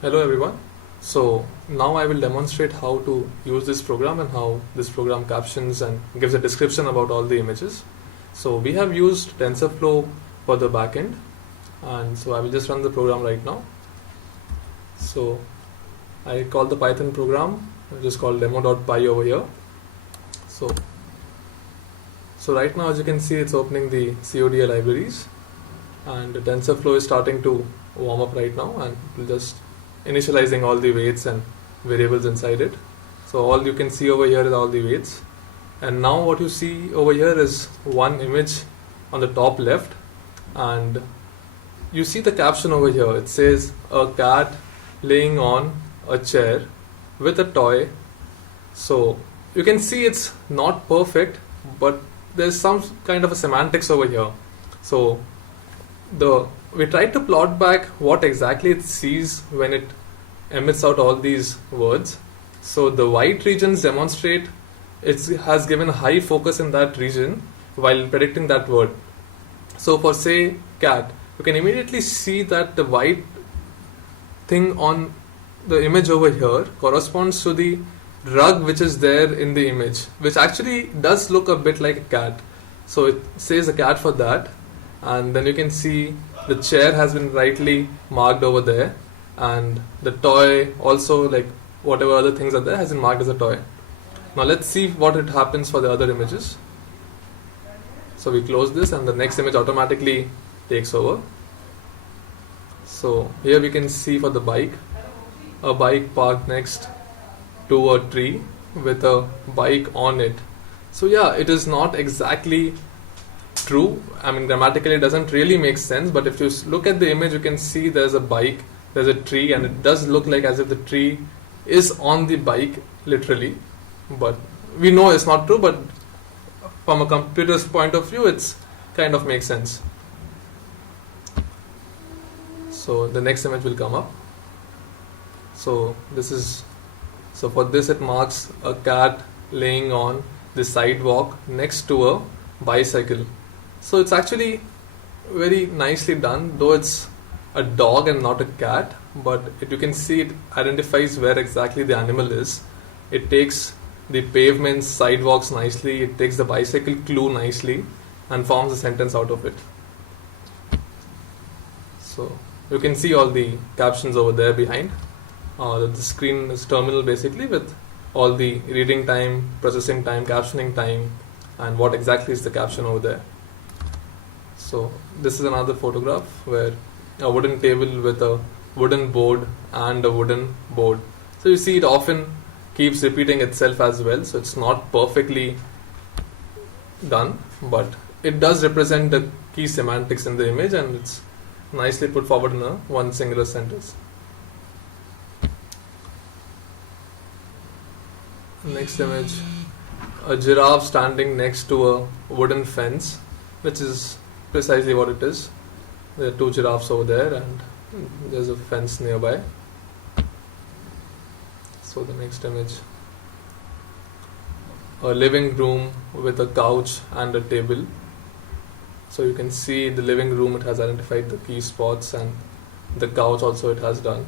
Hello everyone. So now I will demonstrate how to use this program and how this program captions and gives a description about all the images. So we have used TensorFlow for the backend, and so I will just run the program right now. So I call the Python program, just call demo.py over here. So right now, as you can see, it's opening the CODA libraries, and the TensorFlow is starting to warm up right now, and it will just initializing all the weights and variables inside it. So all you can see over here is all the weights, and now what you see over here is one image on the top left, and you see the caption over here. It says a cat laying on a chair with a toy. So you can see it's not perfect, but there's some kind of a semantics over here. So we tried to plot back what exactly it sees when it emits out all these words. So the white regions demonstrate it has given high focus in that region while predicting that word. So for say cat, you can immediately see that the white thing on the image over here corresponds to the rug which is there in the image, which actually does look a bit like a cat. So it says a cat for that, and then you can see the chair has been rightly marked over there, and the toy also, like whatever other things are there, has been marked as a toy. Now let's see what it happens for the other images. So we close this and the next image automatically takes over. So here we can see for the bike, a bike parked next to a tree with a bike on it. So yeah, it is not exactly true. I mean, grammatically it doesn't really make sense, but if you look at the image, you can see there's a bike, there's a tree, and it does look like as if the tree is on the bike literally. But we know it's not true, but from a computer's point of view, it's kind of makes sense. So the next image will come up. So for this it marks a cat laying on the sidewalk next to a bicycle. So it's actually very nicely done, though it's a dog and not a cat, but you can see it identifies where exactly the animal is. It takes the pavements, sidewalks nicely, it takes the bicycle clue nicely and forms a sentence out of it. So you can see all the captions over there behind. The screen is terminal basically with all the reading time, processing time, captioning time, and what exactly is the caption over there. So this is another photograph where a wooden table with a wooden board and a wooden board. So you see it often keeps repeating itself as well, so it's not perfectly done, but it does represent the key semantics in the image, and it's nicely put forward in one singular sentence. Next image, a giraffe standing next to a wooden fence, which is precisely what it is. There are two giraffes over there and there's a fence nearby. So the next image, a living room with a couch and a table. So you can see the living room, it has identified the key spots, and the couch also it has done.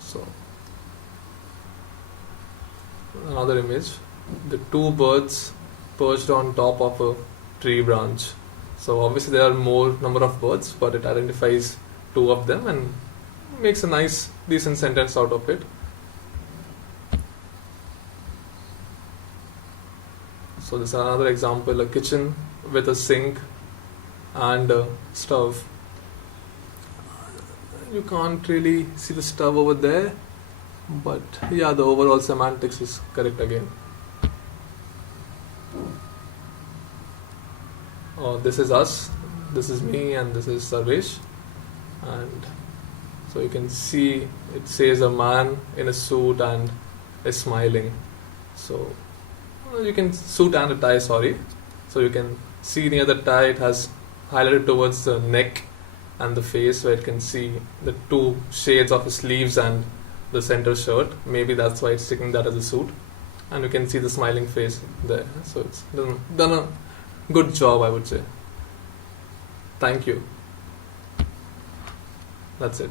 So another image, the two birds perched on top of a tree branch. So obviously there are more number of birds, but it identifies two of them and makes a nice decent sentence out of it. So this is another example, a kitchen with a sink and a stove. You can't really see the stove over there, but yeah, the overall semantics is correct again. This is us, this is me, and this is Sarvesh. And so you can see it says a man in a suit and is smiling. So you can suit and a tie, sorry. So you can see near the tie it has highlighted towards the neck and the face, where you can see the two shades of his sleeves and the center shirt. Maybe that's why it's sticking that as a suit. And you can see the smiling face there. So it's done a good job, I would say. Thank you. That's it.